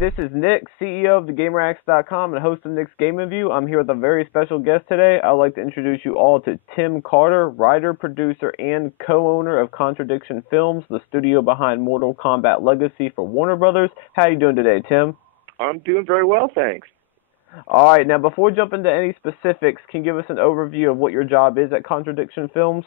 this is Nick, CEO of TheGamerAxe.com and host of Nick's Game Review. I'm here with a very special guest today. I'd like to introduce you all to Tim Carter, writer, producer, and co-owner of Contradiction Films, the studio behind Mortal Kombat Legacy for Warner Brothers. How are you doing today, Tim? I'm doing very well, thanks. All right, now before we jump into any specifics, can you give us an overview of what your job is at Contradiction Films?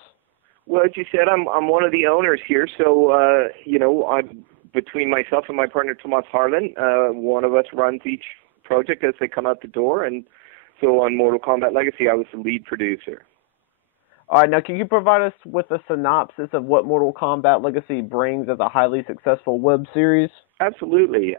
Well, as you said, I'm one of the owners here, so I'm between myself and my partner Tomas Harlan. One of us runs each project as they come out the door, and so on Mortal Kombat Legacy, I was the lead producer. All right, now can you provide us with a synopsis of what Mortal Kombat Legacy brings as a highly successful web series? Absolutely.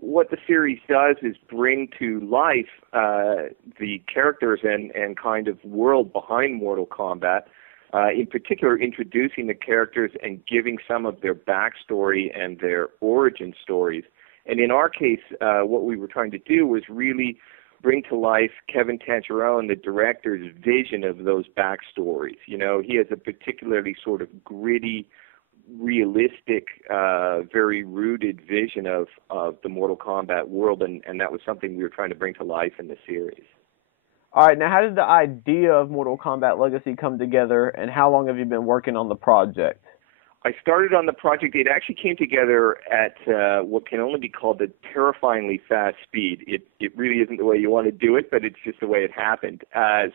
What the series does is bring to life the characters and kind of world behind Mortal Kombat. In particular, introducing the characters and giving some of their backstory and their origin stories. And in our case, what we were trying to do was really bring to life Kevin Tancharoen, the director's vision of those backstories. You know, he has a particularly sort of gritty, realistic, very rooted vision of the Mortal Kombat world, and that was something we were trying to bring to life in the series. All right, now how did the idea of Mortal Kombat Legacy come together, and how long have you been working on the project? I started on the project. It actually came together at what can only be called a terrifyingly fast speed. It really isn't the way you want to do it, but it's just the way it happened.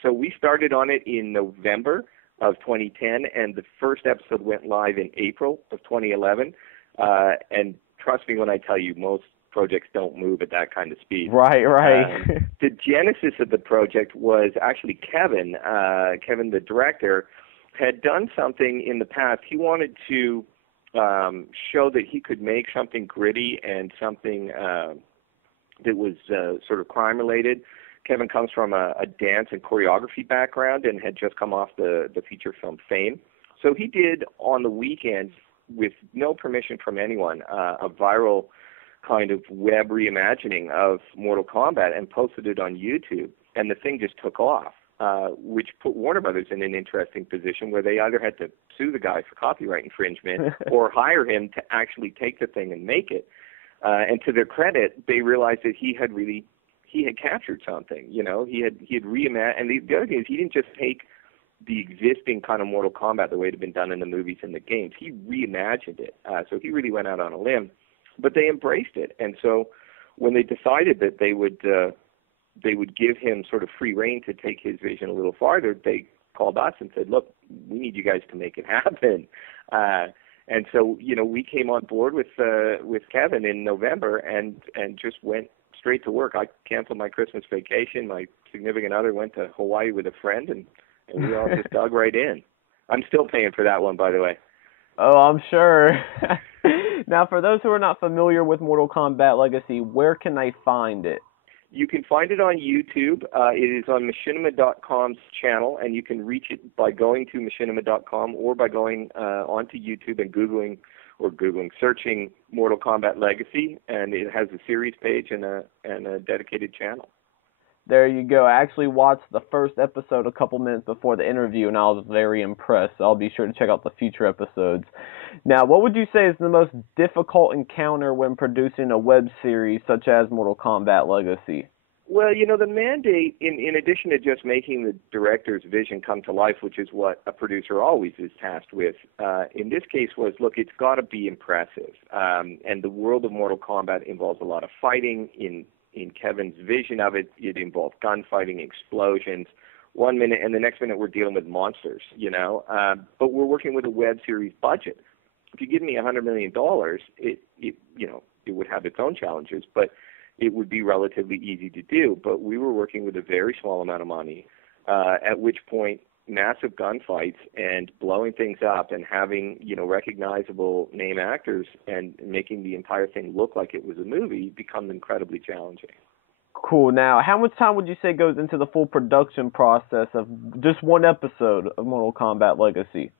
So we started on it in November of 2010, and the first episode went live in April of 2011. And trust me when I tell you, most projects don't move at that kind of speed. Right. The genesis of the project was actually Kevin, the director, had done something in the past. He wanted to show that he could make something gritty and something that was sort of crime-related. Kevin comes from a dance and choreography background and had just come off the feature film Fame. So he did, on the weekends, with no permission from anyone, a viral kind of web reimagining of Mortal Kombat and posted it on YouTube. And the thing just took off, which put Warner Brothers in an interesting position where they either had to sue the guy for copyright infringement or hire him to actually take the thing and make it. And to their credit, they realized that he had captured something. You know, he had reimagined. And the other thing is, he didn't just take the existing kind of Mortal Kombat the way it had been done in the movies and the games. He reimagined it. So he really went out on a limb. But they embraced it, and so when they decided that they would give him sort of free rein to take his vision a little farther, they called us and said, "Look, we need you guys to make it happen." And so we came on board with Kevin in November and just went straight to work. I canceled my Christmas vacation. My significant other went to Hawaii with a friend, and we all just dug right in. I'm still paying for that one, by the way. Oh, I'm sure. Now, for those who are not familiar with Mortal Kombat Legacy, where can they find it? You can find it on YouTube. It is on Machinima.com's channel, and you can reach it by going to Machinima.com or by going onto YouTube and searching Mortal Kombat Legacy, and it has a series page and a dedicated channel. There you go. I actually watched the first episode a couple minutes before the interview, and I was very impressed. So I'll be sure to check out the future episodes. Now, what would you say is the most difficult encounter when producing a web series such as Mortal Kombat Legacy? Well, the mandate, in addition to just making the director's vision come to life, which is what a producer always is tasked with, in this case was, look, it's got to be impressive. And the world of Mortal Kombat involves a lot of fighting. In Kevin's vision of it, it involved gunfighting, explosions. 1 minute, and the next minute we're dealing with monsters, But we're working with a web series budget. If you give me $100 million, it would have its own challenges, but it would be relatively easy to do. But we were working with a very small amount of money, at which point massive gunfights and blowing things up and having, recognizable name actors and making the entire thing look like it was a movie becomes incredibly challenging. Cool. Now, how much time would you say goes into the full production process of just one episode of Mortal Kombat Legacy?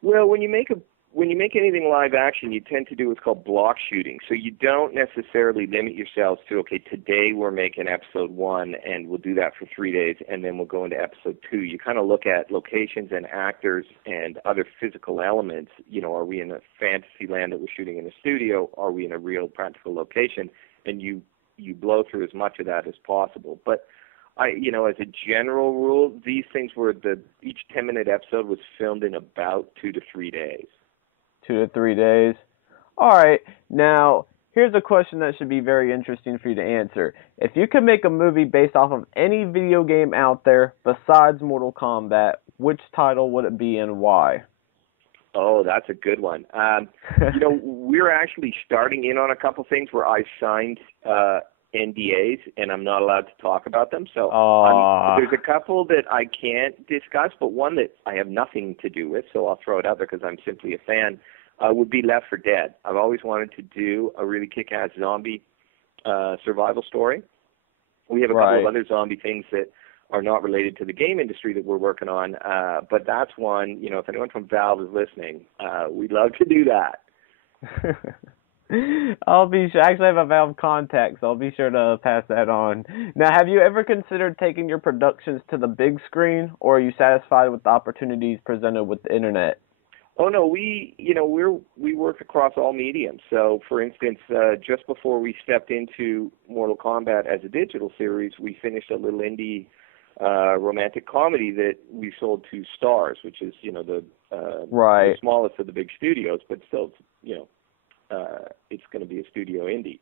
Well, when you make anything live action, you tend to do what's called block shooting. So you don't necessarily limit yourselves to, okay, today we're making episode 1 and we'll do that for 3 days and then we'll go into episode 2. You kind of look at locations and actors and other physical elements. Are we in a fantasy land that we're shooting in a studio? Are we in a real practical location? and you blow through as much of that as possible. But as a general rule, these things were each 10-minute episode was filmed in about 2 to 3 days. 2 to 3 days. All right. Now, here's a question that should be very interesting for you to answer. If you could make a movie based off of any video game out there besides Mortal Kombat, which title would it be and why? Oh, that's a good one. We're actually starting in on a couple things where I signed NDAs, and I'm not allowed to talk about them. So there's a couple that I can't discuss, but one that I have nothing to do with, so I'll throw it out there because I'm simply a fan, would be Left 4 Dead. I've always wanted to do a really kick-ass zombie survival story. We have a couple of other zombie things that are not related to the game industry that we're working on, but that's one, if anyone from Valve is listening, we'd love to do that. I'll be sure. Actually, I have a Valve contact, so I'll be sure to pass that on. Now, have you ever considered taking your productions to the big screen, or are you satisfied with the opportunities presented with the internet? Oh no, we work across all mediums. So, for instance, just before we stepped into Mortal Kombat as a digital series, we finished a little indie romantic comedy that we sold to Stars, which is the smallest of the big studios, but still, it's going to be a studio indie.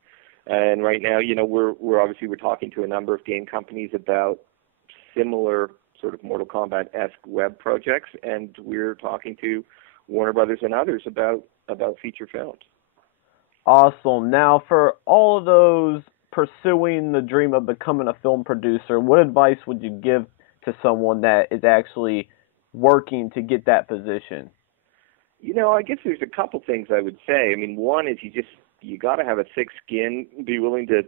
And right now, we're talking to a number of game companies about similar sort of Mortal Kombat-esque web projects, and we're talking to Warner Brothers and others about feature films. Awesome. Now, for all of those pursuing the dream of becoming a film producer, what advice would you give to someone that is actually working to get that position? I guess there's a couple things I would say. I mean, one is you got to have a thick skin, be willing to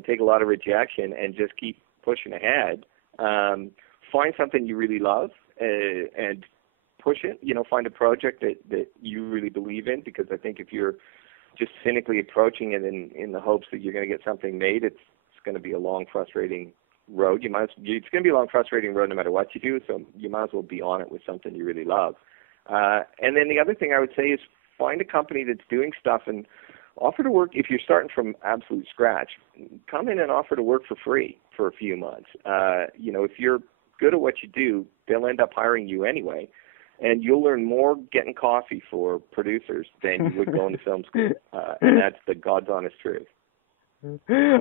take a lot of rejection, and just keep pushing ahead. Find something you really love and push it. Find a project that you really believe in, because I think if you're just cynically approaching it in the hopes that you're going to get something made, it's going to be a long, frustrating road. It's going to be a long, frustrating road no matter what you do, so you might as well be on it with something you really love. And then the other thing I would say is find a company that's doing stuff and offer to work. If you're starting from absolute scratch, come in and offer to work for free for a few months. If you're good at what you do, they'll end up hiring you anyway, and you'll learn more getting coffee for producers than you would going to film school, and that's the God's honest truth.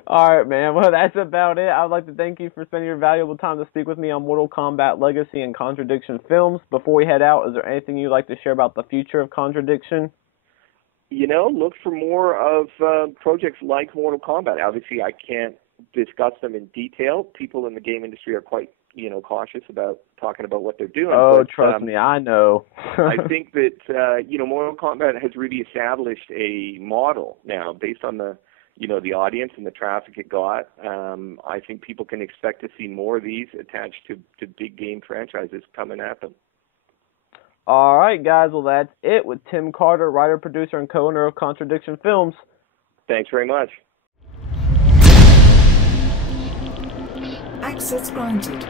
All right, man. Well, that's about it. I'd like to thank you for spending your valuable time to speak with me on Mortal Kombat Legacy and Contradiction Films. Before we head out, is there anything you'd like to share about the future of Contradiction? Look for more of projects like Mortal Kombat. Obviously, I can't discuss them in detail. People in the game industry are quite, cautious about talking about what they're doing. Oh, but, trust me, I know. I think that, Mortal Kombat has really established a model now based on the audience and the traffic it got. I think people can expect to see more of these attached to big game franchises coming at them. All right, guys. Well, that's it with Tim Carter, writer, producer, and co-owner of Contradiction Films. Thanks very much. Access granted.